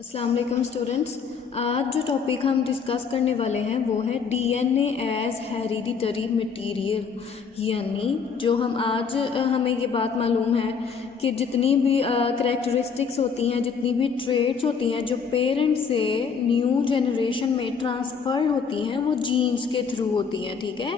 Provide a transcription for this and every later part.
अस्सलाम वालेकुम स्टूडेंट्स। आज जो टॉपिक हम डिस्कस करने वाले हैं वो है डीएनए एज हेरिडिटरी मटेरियल। यानी जो हम आज हमें ये बात मालूम है कि जितनी भी करैक्टरिस्टिक्स होती हैं, जितनी भी ट्रेड्स होती हैं जो पेरेंट से न्यू जनरेशन में ट्रांसफ़र होती हैं वो जीन्स के थ्रू होती हैं। ठीक है,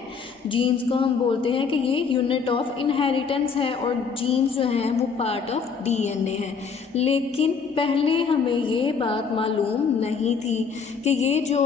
जीन्स को हम बोलते हैं कि ये यूनिट ऑफ इनहेरिटेंस है और जीन्स जो हैं वो पार्ट ऑफ डीएनए है। लेकिन पहले हमें ये बात मालूम नहीं थी कि ये जो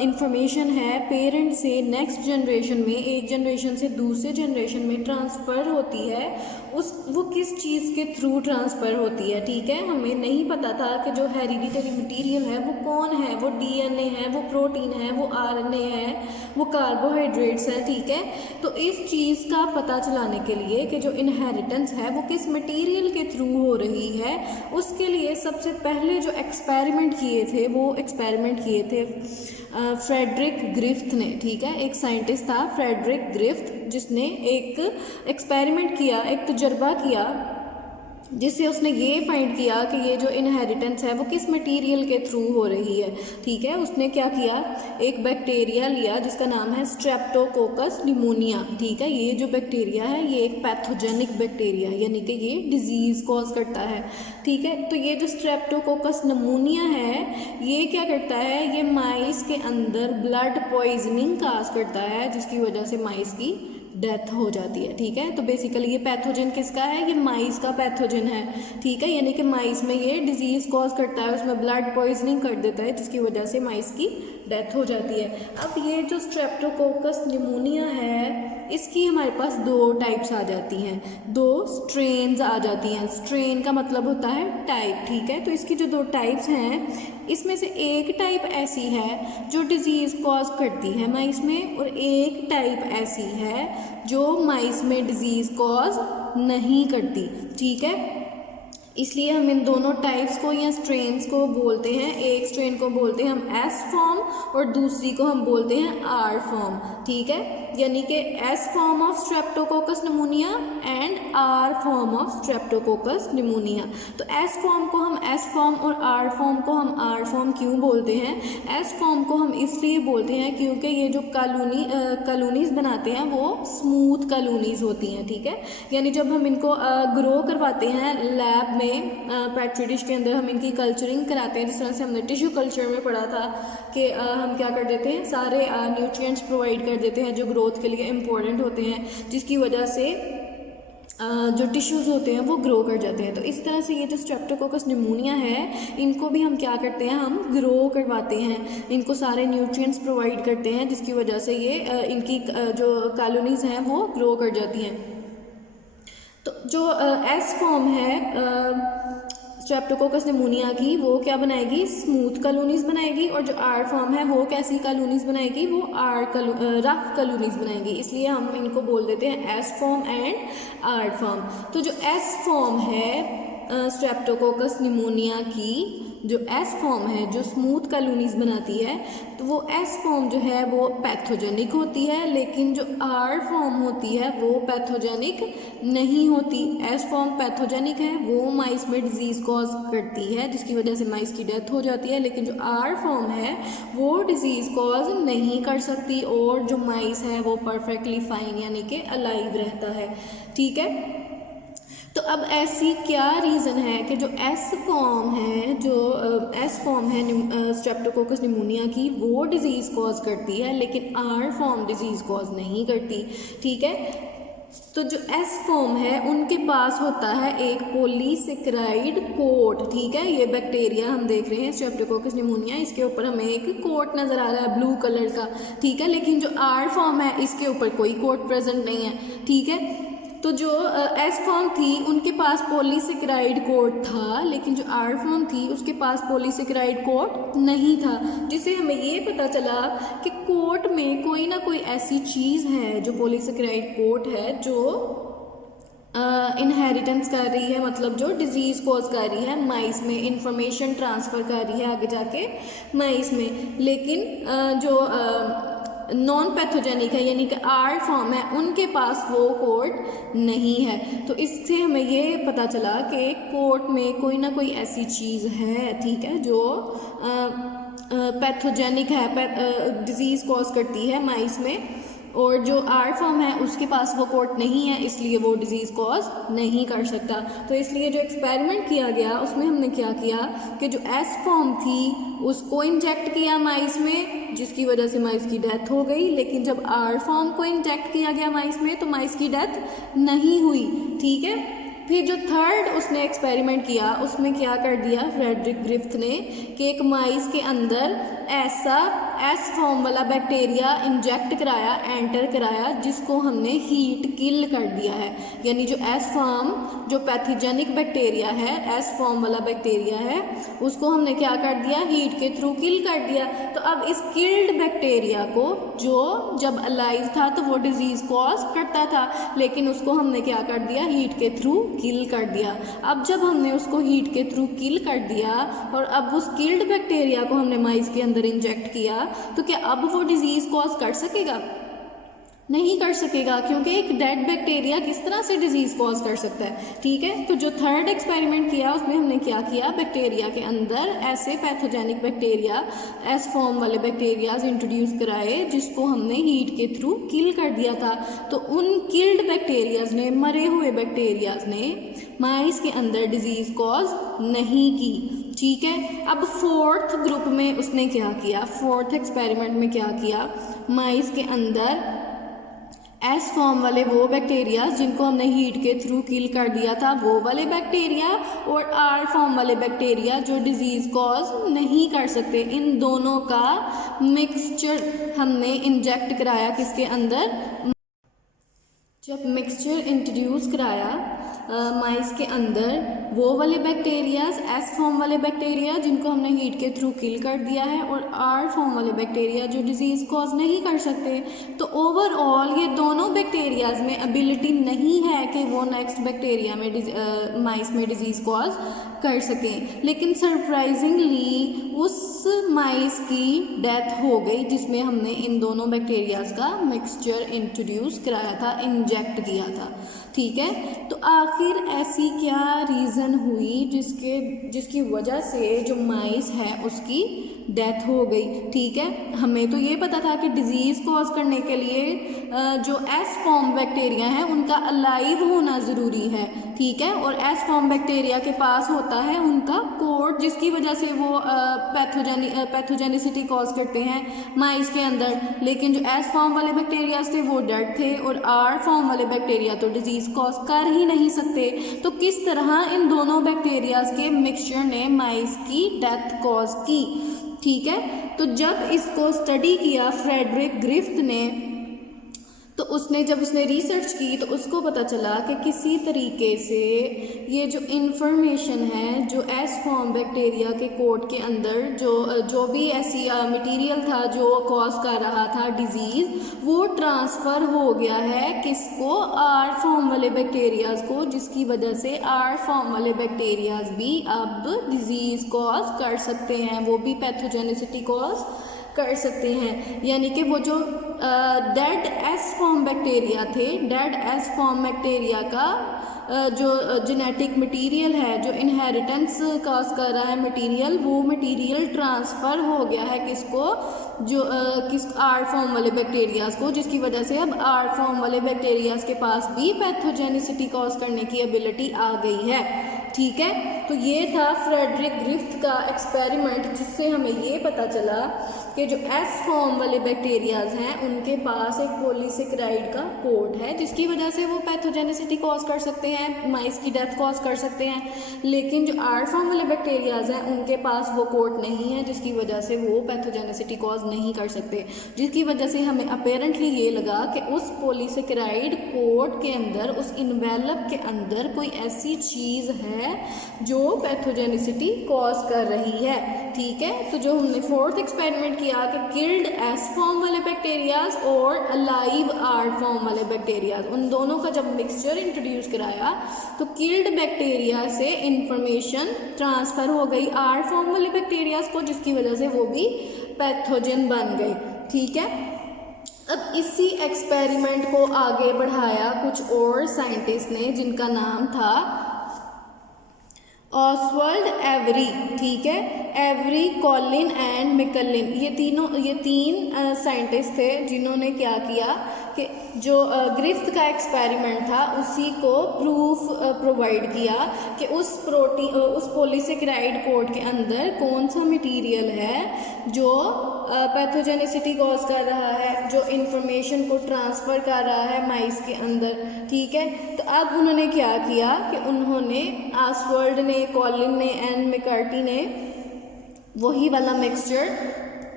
इंफॉर्मेशन है पेरेंट से नेक्स्ट जनरेशन में, एक जनरेशन से दूसरे जनरेशन में ट्रांसफ़र होती है, वो किस चीज़ के थ्रू ट्रांसफ़र होती है। ठीक है, हमें नहीं पता था कि जो हेरिडिटरी मटेरियल है वो कौन है, वो डीएनए है, वो प्रोटीन है, वो आरएनए है, वो कार्बोहाइड्रेट्स हैं। ठीक है, तो इस चीज़ का पता चलाने के लिए कि जो इनहेरिटेंस है वो किस मटेरियल के थ्रू हो रही है, उसके लिए सबसे पहले जो एक्सपेरिमेंट किए थे वो एक्सपेरिमेंट किए थे फ्रेडरिक ग्रिफ्थ ने। ठीक है, एक साइंटिस्ट था फ्रेडरिक ग्रिफ्थ जिसने एक एक्सपेरिमेंट किया, एक तजर्बा किया, जिससे उसने ये फाइंड किया कि ये जो इनहेरिटेंस है वो किस मटेरियल के थ्रू हो रही है। ठीक है, उसने क्या किया, एक बैक्टीरिया लिया जिसका नाम है स्ट्रेप्टोकोकस निमोनिया। ठीक है, ये जो बैक्टीरिया है ये एक पैथोजेनिक बैक्टीरिया यानी कि ये डिजीज़ कॉज करता है। ठीक है, तो ये जो स्ट्रेप्टोकोकस निमोनिया है ये क्या करता है, ये माइस के अंदर ब्लड पॉइजनिंग काज करता है जिसकी वजह से माइस की डेथ हो जाती है। ठीक है, तो बेसिकली ये पैथोजन किसका है, ये माइस का पैथोजन है। ठीक है, यानी कि माइस में ये डिजीज़ कॉज करता है, उसमें ब्लड पॉइजनिंग कर देता है जिसकी वजह से माइस की डेथ हो जाती है। अब ये जो स्ट्रेप्टोकोकस निमोनिया है इसकी हमारे पास दो टाइप्स आ जाती हैं, दो स्ट्रेन्स आ जाती हैं। स्ट्रेन का मतलब होता है टाइप। ठीक है, तो इसकी जो दो टाइप्स हैं इसमें से एक टाइप ऐसी है जो डिजीज़ कॉज करती है माइस में, और एक टाइप ऐसी है जो माइस में डिजीज़ कॉज नहीं करती। ठीक है, इसलिए हम इन दोनों टाइप्स को या स्ट्रेन्स को बोलते हैं, एक स्ट्रेन को बोलते हैं हम एस फॉर्म और दूसरी को हम बोलते हैं आर फॉर्म। ठीक है, यानी कि S form of Streptococcus pneumonia and R form of Streptococcus pneumonia. तो एस फॉर्म को हम एस फॉर्म और आर फॉर्म को हम आर फॉर्म क्यों बोलते हैं, एस फॉर्म को हम इसलिए बोलते हैं क्योंकि ये जो कॉलोनीज बनाते हैं वो स्मूथ कॉलोनीज होती हैं। ठीक है, यानी जब हम इनको ग्रो करवाते हैं लैब में, पेट्री डिश के अंदर हम इनकी कल्चरिंग कराते हैं, जिस तरह से हमने टिश्यू कल्चर में पढ़ा था कि हम क्या कर देते हैं, सारे न्यूट्रिएंट्स प्रोवाइड कर देते हैं जो ग्रोथ के लिए इम्पोर्टेंट होते हैं, जिसकी वजह से जो टिश्यूज़ होते हैं वो ग्रो कर जाते हैं। तो इस तरह से ये जो स्ट्रेप्टोकोकस निमोनिया है इनको भी हम क्या करते हैं, हम ग्रो करवाते हैं, इनको सारे न्यूट्रिएंट्स प्रोवाइड करते हैं जिसकी वजह से ये इनकी जो कॉलोनीज़ हैं वो ग्रो कर जाती हैं। तो जो एस फॉर्म है स्ट्रेप्टोकोकस निमोनिया की वो क्या बनाएगी, स्मूथ कॉलोनीज बनाएगी, और जो आर फॉर्म है वो कैसी कॉलोनीज बनाएगी, वो रफ कॉलोनीज बनाएगी। इसलिए हम इनको बोल देते हैं S form and R form. तो जो एस फॉर्म है स्ट्रेप्टोकोकस निमोनिया की, जो एस फॉर्म है जो स्मूथ कॉलोनीज बनाती है, तो वो एस फॉर्म जो है वो पैथोजेनिक होती है, लेकिन जो आर फॉर्म होती है वो पैथोजेनिक नहीं होती। एस फॉर्म पैथोजेनिक है, वो माइस में डिजीज़ कॉज करती है जिसकी वजह से माइस की डेथ हो जाती है, लेकिन जो आर फॉर्म है वो डिजीज़ कॉज नहीं कर सकती और जो माइस है वो परफेक्टली फाइन यानी कि अलाइव रहता है। ठीक है, तो अब ऐसी क्या रीज़न है कि जो एस फॉर्म है, जो एस फॉर्म है स्ट्रेप्टोकोकस निमोनिया की, वो डिज़ीज़ कॉज करती है लेकिन आर फॉर्म डिज़ीज़ कॉज नहीं करती। ठीक है, तो जो एस फॉर्म है उनके पास होता है एक पॉलीसेकेराइड कोट। ठीक है, ये बैक्टीरिया हम देख रहे हैं स्ट्रेप्टोकोकस निमोनिया, इसके ऊपर हमें एक कोट नज़र आ रहा है ब्लू कलर का। ठीक है, लेकिन जो आर फॉर्म है इसके ऊपर कोई कोट प्रेजेंट नहीं है। ठीक है, तो जो एस फॉर्म थी उनके पास पॉलीसेकेराइड कोट था, लेकिन जो आर फॉर्म थी उसके पास पॉलीसेकेराइड कोट नहीं था, जिससे हमें ये पता चला कि कोट में कोई ना कोई ऐसी चीज़ है जो पॉलीसेकेराइड कोट है जो इनहेरिटेंस कर रही है, मतलब जो डिजीज़ कॉज कर रही है माइस में, इंफॉर्मेशन ट्रांसफ़र कर रही है आगे जाके माइस में। लेकिन जो नॉन पैथोजेनिक है यानी कि आर फॉर्म है, उनके पास वो कोड नहीं है। तो इससे हमें ये पता चला कि कोड में कोई ना कोई ऐसी चीज़ है, ठीक है, जो पैथोजेनिक है, डिजीज़ कॉज करती है माइस में, और जो आर फॉर्म है उसके पास वो कोड नहीं है, इसलिए वो डिजीज़ कॉज नहीं कर सकता। तो इसलिए जो एक्सपेरिमेंट किया गया उसमें हमने क्या किया कि जो एस फॉर्म थी उसको इंजेक्ट किया माइस में, जिसकी वजह से माइस की डेथ हो गई। लेकिन जब आर फॉर्म को इंजेक्ट किया गया माइस में तो माइस की डेथ नहीं हुई, ठीक है। फिर जो थर्ड उसने एक्सपेरिमेंट किया उसमें क्या कर दिया फ्रेडरिक ग्रिफ्थ ने कि एक माइस के अंदर ऐसा एस फॉर्म वाला बैक्टीरिया इंजेक्ट कराया, एंटर कराया, जिसको हमने हीट किल कर दिया है। यानी जो एस फॉर्म जो पैथोजेनिक बैक्टीरिया है, एस फॉर्म वाला बैक्टीरिया है, उसको हमने क्या कर दिया, हीट के थ्रू किल कर दिया। तो अब इस किल्ड बैक्टीरिया को, जो जब अलाइव था तो वो डिजीज़ कॉज करता था, लेकिन उसको हमने क्या कर दिया, हीट के थ्रू किल कर दिया। अब जब हमने उसको हीट के थ्रू किल कर दिया और अब उस किल्ड बैक्टीरिया को हमने माइस के अंदर इंजेक्ट किया, तो क्या अब वो डिजीज़ कॉज कर सकेगा? नहीं कर सकेगा, क्योंकि एक डेड बैक्टीरिया किस तरह से डिजीज़ कॉज कर सकता है, ठीक है। तो जो थर्ड एक्सपेरिमेंट किया उसमें हमने क्या किया, बैक्टीरिया के अंदर ऐसे पैथोजेनिक बैक्टीरिया, एस फॉर्म वाले बैक्टीरियाज इंट्रोड्यूस कराए, जिसको हमने हीट के थ्रू किल कर दिया था। तो उन किल्ड बैक्टीरियाज ने, मरे हुए बैक्टीरियाज ने माइस के अंदर डिजीज़ कॉज नहीं की, ठीक है। अब फोर्थ ग्रुप में उसने क्या किया, फोर्थ एक्सपेरिमेंट में क्या किया, माइस के अंदर एस फॉर्म वाले वो बैक्टीरिया जिनको हमने हीट के थ्रू किल कर दिया था, वो वाले बैक्टीरिया, और आर फॉर्म वाले बैक्टीरिया जो डिजीज़ कॉज नहीं कर सकते, इन दोनों का मिक्सचर हमने इंजेक्ट कराया किसके अंदर। जब मिक्सचर इंट्रोड्यूस कराया माइस के अंदर, वो वाले बैक्टीरियाज, एस फॉर्म वाले बैक्टीरिया जिनको हमने हीट के थ्रू किल कर दिया है, और आर फॉर्म वाले बैक्टीरिया जो डिजीज़ कॉज नहीं कर सकते, तो ओवरऑल ये दोनों बैक्टीरियाज में एबिलिटी नहीं है कि वो नेक्स्ट बैक्टीरिया में माइस में डिजीज़ कॉज कर सकें। लेकिन सरप्राइजिंगली उस माइस की डेथ हो गई जिसमें हमने इन दोनों बैक्टीरियाज का मिक्सचर इंट्रोड्यूस कराया था, इंजेक्ट किया था, ठीक है। तो आखिर ऐसी क्या रीज़न हुई जिसकी वजह से जो माइस है उसकी डेथ हो गई, ठीक है। हमें तो ये पता था कि डिजीज़ कॉज करने के लिए जो एस फॉर्म बैक्टीरिया है उनका अलाइव होना ज़रूरी है, ठीक है, और एस फॉर्म बैक्टीरिया के पास होता है उनका कोड, जिसकी वजह से वो पैथोजेनिसिटी कॉज करते हैं माइस के अंदर। लेकिन जो एस फॉर्म वाले बैक्टीरियाज थे वो डेड थे, और आर फॉर्म वाले बैक्टीरिया तो डिजीज़ कॉज कर ही नहीं सकते। तो किस तरह इन दोनों बैक्टीरियाज के मिक्सचर ने माइस की डेथ कॉज की, ठीक है। तो जब इसको स्टडी किया फ्रेडरिक ग्रिफ्थ ने, तो जब उसने रिसर्च की तो उसको पता चला कि किसी तरीके से ये जो इन्फॉर्मेशन है, जो एस फॉर्म बैक्टीरिया के कोड के अंदर जो भी ऐसी मटेरियल था जो कॉज कर रहा था डिजीज़, वो ट्रांसफ़र हो गया है किसको, आर फॉर्म वाले बैक्टीरियाज को, जिसकी वजह से आर फॉर्म वाले बैक्टीरियाज भी अब डिजीज़ कॉज कर सकते हैं, वो भी पैथोजेनिसिटी कॉज कर सकते हैं। यानी कि वो जो डेड एस फॉर्म बैक्टीरिया थे, डेड एस फॉर्म बैक्टीरिया का जो जेनेटिक मटेरियल है, जो इनहेरिटेंस कॉज कर रहा है मटेरियल, वो मटेरियल ट्रांसफ़र हो गया है किसको, जो किस आर फॉर्म वाले बैक्टीरियाज को, जिसकी वजह से अब आर फॉर्म वाले बैक्टीरियाज के पास भी पैथोजेनिसिटी कॉज करने की एबिलिटी आ गई है, ठीक है। तो ये था फ्रेडरिक ग्रिफ्थ का एक्सपेरिमेंट, जिससे हमें ये पता चला कि जो एस फॉर्म वाले बैक्टीरियाज हैं उनके पास एक पॉलीसेकेराइड का कोड है, जिसकी वजह से वो पैथोजेनिसिटी कॉज कर सकते हैं, माइस की डेथ कॉज कर सकते हैं। लेकिन जो आर फॉर्म वाले बैक्टीरियाज हैं उनके पास वो कोड नहीं है, जिसकी वजह से वो पैथोजेनिसिटी कॉज नहीं कर सकते, जिसकी वजह से हमें अपेरेंटली ये लगा कि उस पॉलीसेकेराइड कोड के अंदर, उस इन्वेलप के अंदर कोई ऐसी चीज़ है जो पैथोजेनिसिटी कॉज कर रही है, ठीक है। तो जो हमने फोर्थ एक्सपेरिमेंट किया कि किल्ड एस फॉर्म वाले बैक्टीरियाज और अलाइव आर फॉर्म वाले बैक्टीरियाज, उन दोनों का जब मिक्सचर इंट्रोड्यूस कराया तो किल्ड बैक्टीरिया से इंफॉर्मेशन ट्रांसफ़र हो गई आर फॉर्म वाले बैक्टीरियाज को, जिसकी वजह से वो भी पैथोजन बन गए, ठीक है। अब इसी एक्सपेरिमेंट को आगे बढ़ाया कुछ और साइंटिस्ट ने, जिनका नाम था ऑसवर्ल्ड एवरी, ठीक है, एवरी, कॉलिन एंड मिकलिन। ये तीन साइंटिस्ट थे जिन्होंने क्या किया कि जो ग्रिफ्थ का एक्सपेरिमेंट था उसी को प्रूफ प्रोवाइड किया कि उस पॉलीसेकेराइड कोड के अंदर कौन सा मटेरियल है जो पैथोजेनिसिटी कॉज कर रहा है, जो इंफॉर्मेशन को ट्रांसफ़र कर रहा है माइस के अंदर, ठीक है। तो अब उन्होंने क्या किया कि उन्होंने ऑसवर्ल्ड ने, कॉलिन ने एंड मैककार्टी ने वही वाला मिक्सचर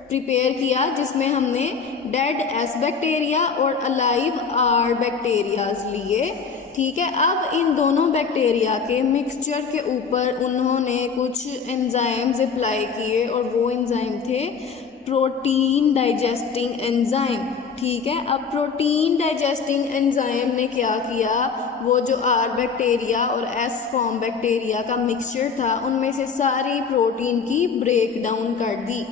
प्रिपेयर किया जिसमें हमने डेड एस बैक्टीरिया और अलाइव आर बैक्टीरियाज लिए, ठीक है। अब इन दोनों बैक्टीरिया के मिक्सचर के ऊपर उन्होंने कुछ एंजाइम्स अप्लाई किए और वो एंजाइम थे प्रोटीन डाइजेस्टिंग एंजाइम, ठीक है। अब प्रोटीन डाइजेस्टिंग एंजाइम ने क्या किया, वो जो आर बैक्टीरिया और एस फॉर्म बैक्टीरिया का मिक्सचर था उनमें से सारी प्रोटीन की ब्रेक डाउन कर दी,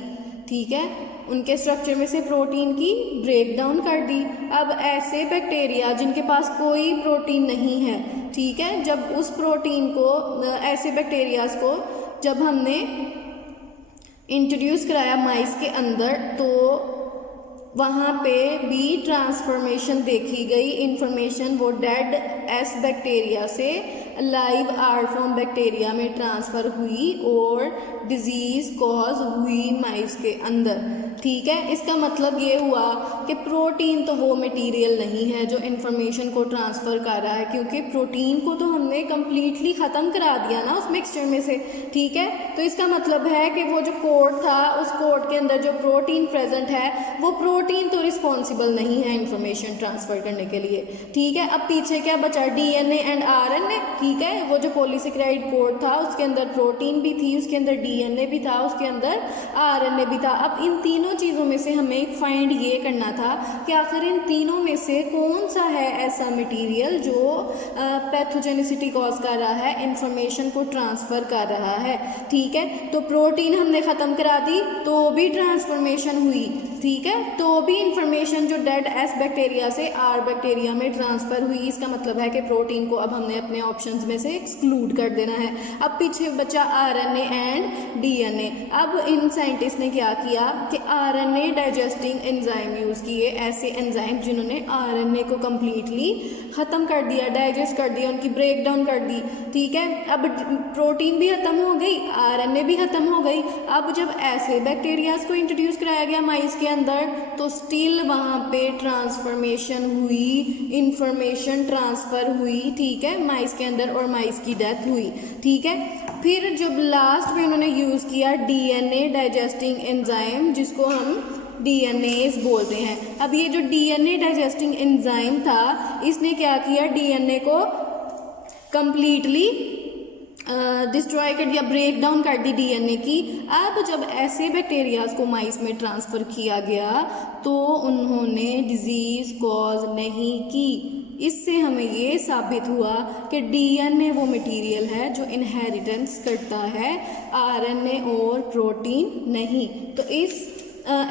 ठीक है, उनके स्ट्रक्चर में से प्रोटीन की ब्रेक डाउन कर दी। अब ऐसे बैक्टीरिया जिनके पास कोई प्रोटीन नहीं है, ठीक है, जब उस प्रोटीन को, ऐसे बैक्टीरियाज को जब हमने इंट्रोड्यूस कराया माइस के अंदर तो वहाँ पे भी ट्रांसफॉर्मेशन देखी गई, इंफॉर्मेशन वो डेड एस बैक्टीरिया से लाइव आर फॉर्म बैक्टीरिया में ट्रांसफ़र हुई और डिजीज़ कॉज हुई माइस के अंदर, ठीक है। इसका मतलब ये हुआ कि प्रोटीन तो वो मटेरियल नहीं है जो इंफॉर्मेशन को ट्रांसफ़र कर रहा है, क्योंकि प्रोटीन को तो हमने कम्प्लीटली ख़त्म करा दिया ना उस मिक्सचर में से, ठीक है। तो इसका मतलब है कि वो जो कोड था उस कोड के अंदर जो प्रोटीन प्रेजेंट है वो प्रोटीन तो रिस्पॉन्सिबल नहीं है इंफॉर्मेशन ट्रांसफ़र करने के लिए, ठीक है। अब पीछे क्या बचा, डीएनए एंड आरएनए, ठीक है। वो जो पॉलीसेकेराइड कोड था उसके अंदर प्रोटीन भी थी, उसके अंदर डीएनए भी था, उसके अंदर आरएनए भी था। अब इन तीनों चीज़ों में से हमें फाइंड ये करना था कि आखिर इन तीनों में से कौन सा है ऐसा मटेरियल जो पैथोजेनिसिटी कॉज कर रहा है, इंफॉर्मेशन को ट्रांसफ़र कर रहा है, ठीक है। तो प्रोटीन हमने ख़त्म करा दी तो भी ट्रांसफॉर्मेशन हुई, ठीक है, तो भी इंफॉर्मेशन जो डेड एस बैक्टीरिया से आर बैक्टीरिया में ट्रांसफ़र हुई। इसका मतलब है कि प्रोटीन को अब हमने अपने ऑप्शंस में से एक्सक्लूड कर देना है। अब पीछे बचा आरएनए एंड डीएनए। अब इन साइंटिस्ट ने क्या किया कि आरएनए डाइजेस्टिंग एंजाइम यूज़ किए, ऐसे एंजाइम जिन्होंने आरएनए को कम्प्लीटली ख़त्म कर दिया, डाइजेस्ट कर दिया, उनकी ब्रेक डाउन कर दी, ठीक है। अब प्रोटीन भी ख़त्म हो गई, आरएनए भी ख़त्म हो गई। अब जब ऐसे बैक्टीरियाज को इंट्रोड्यूस कराया गया माइस के अंदर तो स्टिल वहाँ पे ट्रांसफॉर्मेशन हुई, इंफॉर्मेशन ट्रांसफ़र हुई, ठीक है, माइस के अंदर और माइस की डेथ हुई, ठीक है। फिर जब लास्ट में उन्होंने यूज़ किया डीएनए डाइजेस्टिंग एंजाइम, जिसको हम डीएनएज बोलते हैं। अब ये जो डीएनए डाइजेस्टिंग एंजाइम था इसने क्या किया, डीएनए को कम्प्लीटली डिस्ट्रॉय कर दिया, ब्रेक डाउन कर दी डीएनए की। अब जब ऐसे बैक्टीरियाज को माइस में ट्रांसफ़र किया गया तो उन्होंने डिजीज़ कॉज नहीं की। इससे हमें ये साबित हुआ कि डीएनए वो मटेरियल है जो इनहेरिटेंस करता है, आरएनए और प्रोटीन नहीं। तो इस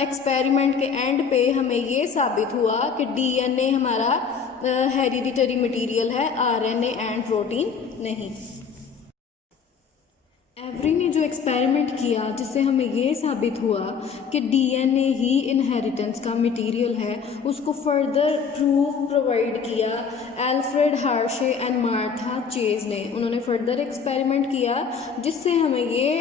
एक्सपेरिमेंट के एंड पे हमें ये साबित हुआ कि डीएनए हमारा हेरिडिटरी मटेरियल है, आरएनए एंड प्रोटीन नहीं। एवरी ने जो एक्सपेरिमेंट किया जिससे हमें ये साबित हुआ कि डीएनए ही इनहेरिटेंस का मटेरियल है, उसको फर्दर प्रूफ प्रोवाइड किया Alfred Hershey and Martha chase ने। उन्होंने फर्दर एक्सपेरिमेंट किया जिससे हमें ये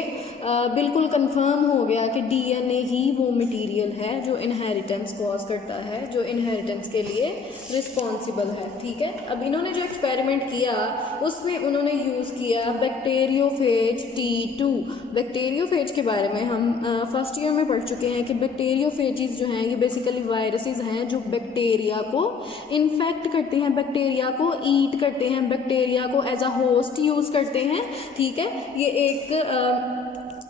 बिल्कुल कंफर्म हो गया कि डीएनए ही वो मटेरियल है जो इनहेरिटेंस कॉज करता है, जो इनहेरिटेंस के लिए रिस्पॉन्सिबल है, ठीक है। अब इन्होंने जो एक्सपेरिमेंट किया उसमें उन्होंने यूज़ किया बैक्टीरियोफेज T2। बैक्टीरियोफेज के बारे में हम फर्स्ट ईयर में पढ़ चुके हैं कि बैक्टीरियोफेजेस जो हैं ये बेसिकली वायरसेस हैं जो बैक्टीरिया को इन्फेक्ट करते हैं, बैक्टीरिया को ईट करते हैं, बैक्टीरिया को एज अ होस्ट यूज़ करते हैं, ठीक है। ये एक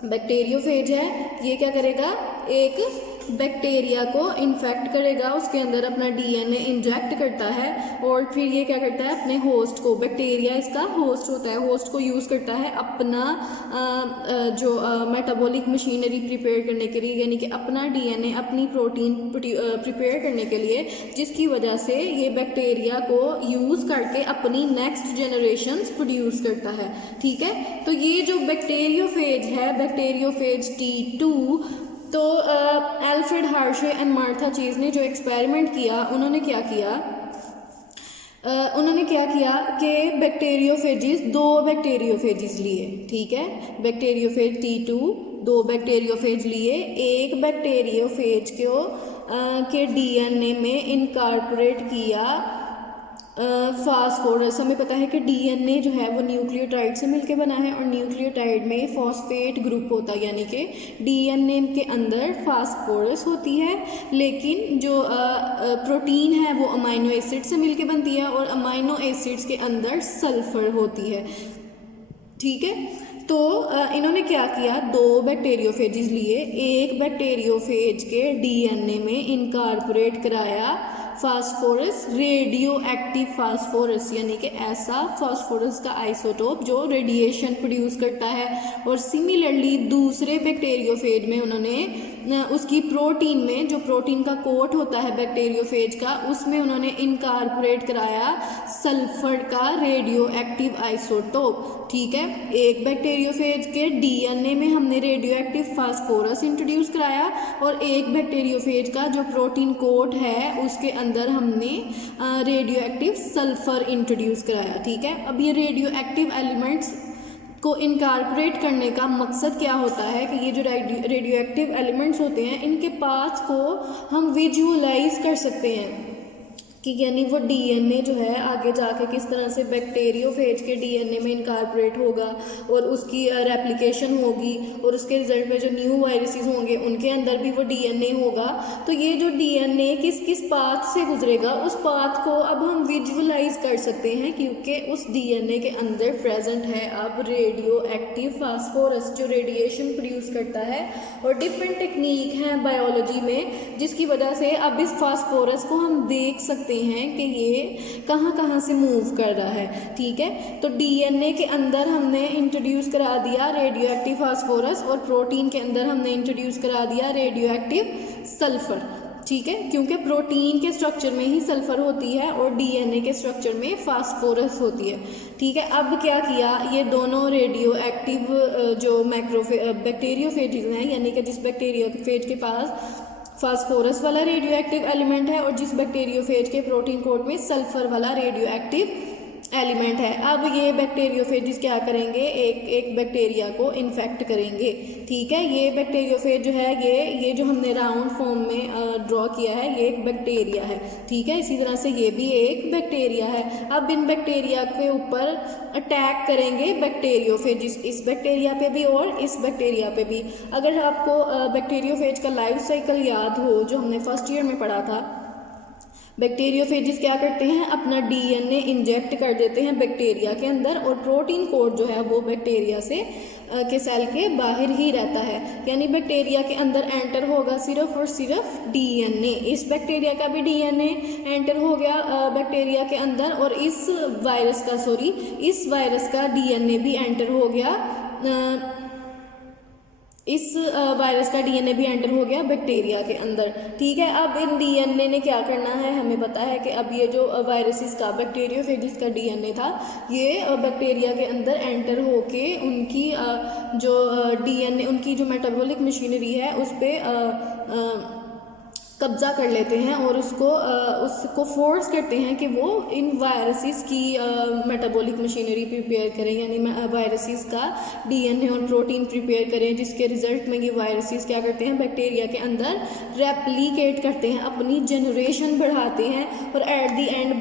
बैक्टीरियोफेज है, ये क्या करेगा, एक बैक्टीरिया को इन्फेक्ट करेगा, उसके अंदर अपना डीएनए इंजेक्ट करता है और फिर ये क्या करता है, अपने होस्ट को, बैक्टीरिया इसका होस्ट होता है, होस्ट को यूज़ करता है अपना जो मेटाबॉलिक मशीनरी प्रिपेयर करने के लिए, यानी कि अपना डीएनए, अपनी प्रोटीन प्रिपेयर करने के लिए, जिसकी वजह से ये बैक्टीरिया को यूज़ करके अपनी नेक्स्ट जनरेशंस प्रोड्यूस करता है। ठीक है, तो ये जो बैक्टीरियोफेज है, बैक्टीरियोफेज T2, तो Alfred Hershey and Martha chase ने जो एक्सपेरिमेंट किया, उन्होंने क्या किया कि बैक्टीरियोफेजिस, 2 बैक्टीरियोफेजिस लिए। ठीक है, बैक्टीरियोफेज T2 2 बैक्टीरियोफेज लिए, एक बैक्टीरियोफेज को के डीएनए में इनकॉर्पोरेट किया फास्फोरस। हमें पता है कि डीएनए जो है वो न्यूक्लियोटाइड से मिलके बना है और न्यूक्लियोटाइड में फॉस्फेट ग्रुप होता है, यानी कि डीएनए के अंदर फास्फोरस होती है, लेकिन जो प्रोटीन है वो अमाइनो एसिड से मिलके बनती है और अमाइनो एसिड्स के अंदर सल्फर होती है। ठीक है, तो इन्होंने क्या किया, 2 बैक्टीरियोफेजिस लिए, एक बैक्टीरियोफेज के डीएनए में इनकॉर्पोरेट कराया फास्फोरस, रेडियो एक्टिव फास्फोरस, यानी कि ऐसा फास्फोरस का आइसोटोप जो रेडिएशन प्रोड्यूस करता है। और सिमिलरली दूसरे बैक्टीरियोफेज में उन्होंने उसकी प्रोटीन में, जो प्रोटीन का कोट होता है बैक्टीरियोफेज का, उसमें उन्होंने इनकॉर्पोरेट कराया सल्फर का रेडियो एक्टिव आइसोटोप। ठीक है, एक बैक्टीरियोफेज के डीएनए में हमने रेडियो एक्टिव फास्फोरस इंट्रोड्यूस कराया और एक बैक्टीरियोफेज का जो प्रोटीन कोट है उसके अंदर हमने रेडियो एक्टिव सल्फर इंट्रोड्यूस कराया। ठीक है, अब ये रेडियो एक्टिव एलिमेंट्स को इनकॉर्पोरेट करने का मकसद क्या होता है कि ये जो रेडियो एक्टिव एलिमेंट्स होते हैं, इनके पार्ट्स को हम विजुअलाइज कर सकते हैं कि यानी वो डीएनए जो है आगे जाके किस तरह से बैक्टीरियोफेज के डीएनए में इनकॉर्पोरेट होगा और उसकी रेप्लिकेशन होगी और उसके रिजल्ट में जो न्यू वायरसेस होंगे उनके अंदर भी वो डीएनए होगा। तो ये जो डीएनए किस किस पाथ से गुजरेगा, उस पाथ को अब हम विजुअलाइज कर सकते हैं, क्योंकि उस डीएनए के अंदर प्रेजेंट है अब रेडियो एक्टिव फास्फोरस जो रेडिएशन प्रोड्यूस करता है। और डिफरेंट टेक्निक हैं बायोलॉजी में जिसकी वजह से अब इस फास्फोरस को हम देख सकते हैं कि ये कहाँ कहाँ से मूव कर रहा है। ठीक है, तो डीएनए के अंदर हमने इंट्रोड्यूस करा दिया रेडियो एक्टिव फास्फोरस और प्रोटीन के अंदर हमने इंट्रोड्यूस करा दिया रेडियो एक्टिव सल्फर। ठीक है, क्योंकि प्रोटीन के स्ट्रक्चर में ही सल्फर होती है और डीएनए के स्ट्रक्चर में फास्फोरस होती है। ठीक है, अब क्या किया, ये दोनों रेडियो एक्टिव जो बैक्टीरियोफेजेस हैं, यानी कि जिस बैक्टीरियोफेज के पास फास्फोरस वाला रेडियो एक्टिव एलिमेंट है और जिस बैक्टीरियोफेज के प्रोटीन कोड में सल्फर वाला रेडियो एक्टिव एलिमेंट है, अब ये बैक्टीरियोफेज क्या करेंगे, एक बैक्टीरिया को इन्फेक्ट करेंगे। ठीक है, ये बैक्टीरियोफेज जो है ये जो हमने राउंड फॉर्म में ड्रॉ किया है, ये एक बैक्टीरिया है। ठीक है, इसी तरह से ये भी एक बैक्टीरिया है। अब इन बैक्टीरिया के ऊपर अटैक करेंगे बैक्टीरियोफेज, इस बैक्टीरिया पे भी और इस बैक्टीरिया पे भी। अगर आपको बैक्टीरियोफेज का लाइफ साइकिल याद हो जो हमने फर्स्ट ईयर में पढ़ा था, बैक्टीरियोफेजिस क्या करते हैं, अपना डीएनए इंजेक्ट कर देते हैं बैक्टीरिया के अंदर और प्रोटीन कोड जो है वो बैक्टीरिया से के सेल के बाहर ही रहता है, यानी बैक्टीरिया के अंदर एंटर होगा सिर्फ और सिर्फ डीएनए। इस बैक्टीरिया का भी डीएनए एंटर हो गया बैक्टीरिया के अंदर और इस वायरस का डीएनए भी एंटर हो गया, इस वायरस का डीएनए भी एंटर हो गया बैक्टीरिया के अंदर। ठीक है, अब इन डीएनए ने क्या करना है, हमें पता है कि अब ये जो वायरसेस का बैक्टीरियोफेजिस का डीएनए था, ये बैक्टीरिया के अंदर एंटर होके उनकी जो डीएनए, उनकी जो मेटाबॉलिक मशीनरी है उस पर कब्जा कर लेते हैं और उसको फोर्स करते हैं कि वो इन वायरसेस की मेटाबॉलिक मशीनरी प्रिपेयर करें, यानी वायरसेस का डीएनए और प्रोटीन प्रिपेयर करें, जिसके रिजल्ट में ये वायरसेस क्या करते हैं, बैक्टीरिया के अंदर रेप्लिकेट करते हैं, अपनी जनरेशन बढ़ाते हैं और एट द एंड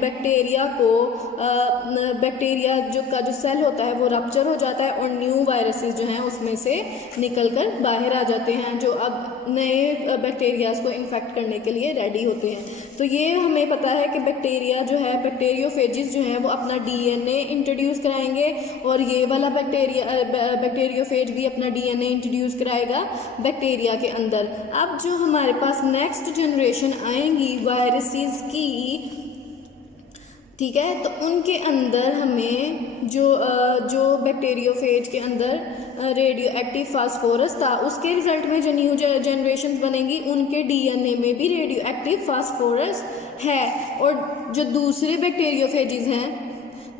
बैक्टीरिया जो सेल होता है वो रप्चर हो जाता है और न्यू वायरसेस जो हैं उसमें से निकल कर बाहर आ जाते हैं, जो अब नए बैक्टीरियाज को इन्फेक्ट करने करने के लिए रेडी होते हैं। तो ये हमें पता है कि बैक्टीरिया जो है, बैक्टीरियोफेजिस जो हैं वो अपना डीएनए इंट्रोड्यूस कराएंगे और ये वाला बैक्टीरियोफेज भी अपना डीएनए इंट्रोड्यूस कराएगा बैक्टीरिया के अंदर। अब जो हमारे पास नेक्स्ट जनरेशन आएंगी वायरसेस की, ठीक है, तो उनके अंदर हमें जो बैक्टीरियोफेज के अंदर रेडियो एक्टिव फास्फोरस था, उसके रिजल्ट में जो न्यू जनरेशन बनेंगी उनके डीएनए में भी रेडियो एक्टिव फास्फोरस है। और जो दूसरे बैक्टीरियोफेजिस हैं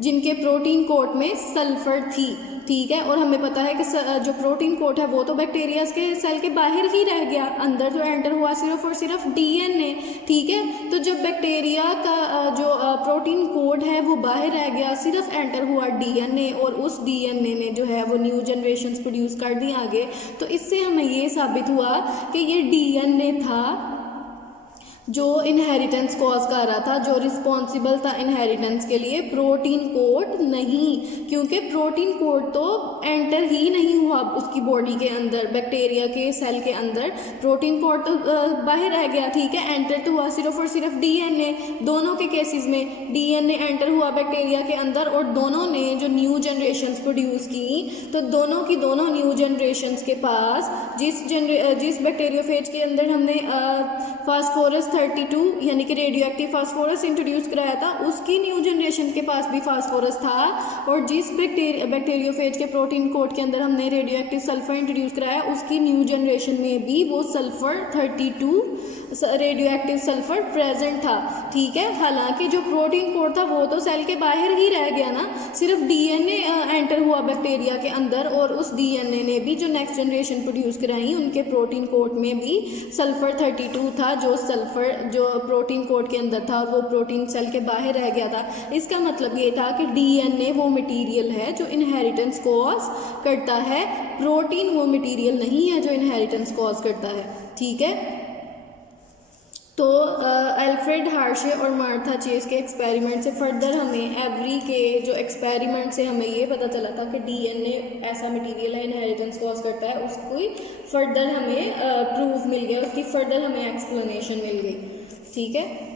जिनके प्रोटीन कोट में सल्फर थी, ठीक है, और हमें पता है कि जो प्रोटीन कोट है वो तो बैक्टीरिया के सेल के बाहर ही रह गया, अंदर तो एंटर हुआ सिर्फ और सिर्फ डीएनए, ठीक है। तो जब बैक्टीरिया का जो प्रोटीन कोड है वो बाहर रह गया, सिर्फ एंटर हुआ डीएनए और उस डीएनए ने जो है वो न्यू जनरेशन्स प्रोड्यूस कर दी आगे। तो इससे हमें ये साबित हुआ कि ये डीएनए था जो इनहेरिटेंस कॉज कर रहा था, जो रिस्पॉन्सिबल था इनहेरिटेंस के लिए, प्रोटीन कोड नहीं, क्योंकि प्रोटीन कोड तो एंटर ही नहीं हुआ उसकी बॉडी के अंदर, बैक्टीरिया के सेल के अंदर प्रोटीन कोड तो बाहर रह गया, ठीक है, एंटर तो हुआ सिर्फ और सिर्फ डीएनए। दोनों के केसेस में डीएनए एंटर हुआ बैक्टीरिया के अंदर और दोनों ने जो न्यू जनरेशन्स प्रोड्यूस की, तो दोनों की दोनों न्यू जनरेशन्स के पास जिस बैक्टीरियोफेज के अंदर हमने फास्फोरस 32 यानी कि रेडियो एक्टिव फास्फोरस इंट्रोड्यूस कराया था, उसकी न्यू जनरेशन के पास भी फास्फोरस था, और जिस बैक्टीरियोफेज के प्रोटीन कोड के अंदर हमने रेडियो एक्टिव सल्फर इंट्रोड्यूस कराया, उसकी न्यू जनरेशन में भी वो sulphur 32 radio active sulphur present था, ठीक है। हालांकि जो प्रोटीन कोड था वो तो सेल के बाहर ही रह गया ना, सिर्फ डीएनए एंटर हुआ बैक्टीरिया के अंदर, और उस डीएनए ने भी जो नेक्स्ट जनरेशन प्रोड्यूस कराई उनके प्रोटीन कोड में भी सल्फर 32 था, जो सल्फर जो प्रोटीन कोड के अंदर था और वो प्रोटीन सेल के बाहर रह गया था। इसका मतलब ये था कि डीएनए वो मटेरियल है जो इनहेरिटेंस कॉज करता है, प्रोटीन वो मटेरियल नहीं है जो इनहेरिटेंस कॉज करता है, ठीक है। तो अल्फ्रेड हार्शे और मार्था चेस के एक्सपेरिमेंट से फर्दर हमें एवरी के जो एक्सपेरिमेंट से हमें ये पता चला था कि डीएनए ऐसा मटेरियल है इनहेरिटेंस कॉज करता है, उसको फर्दर हमें प्रूफ मिल गया, उसकी फर्दर हमें एक्सप्लेनेशन मिल गई, ठीक है।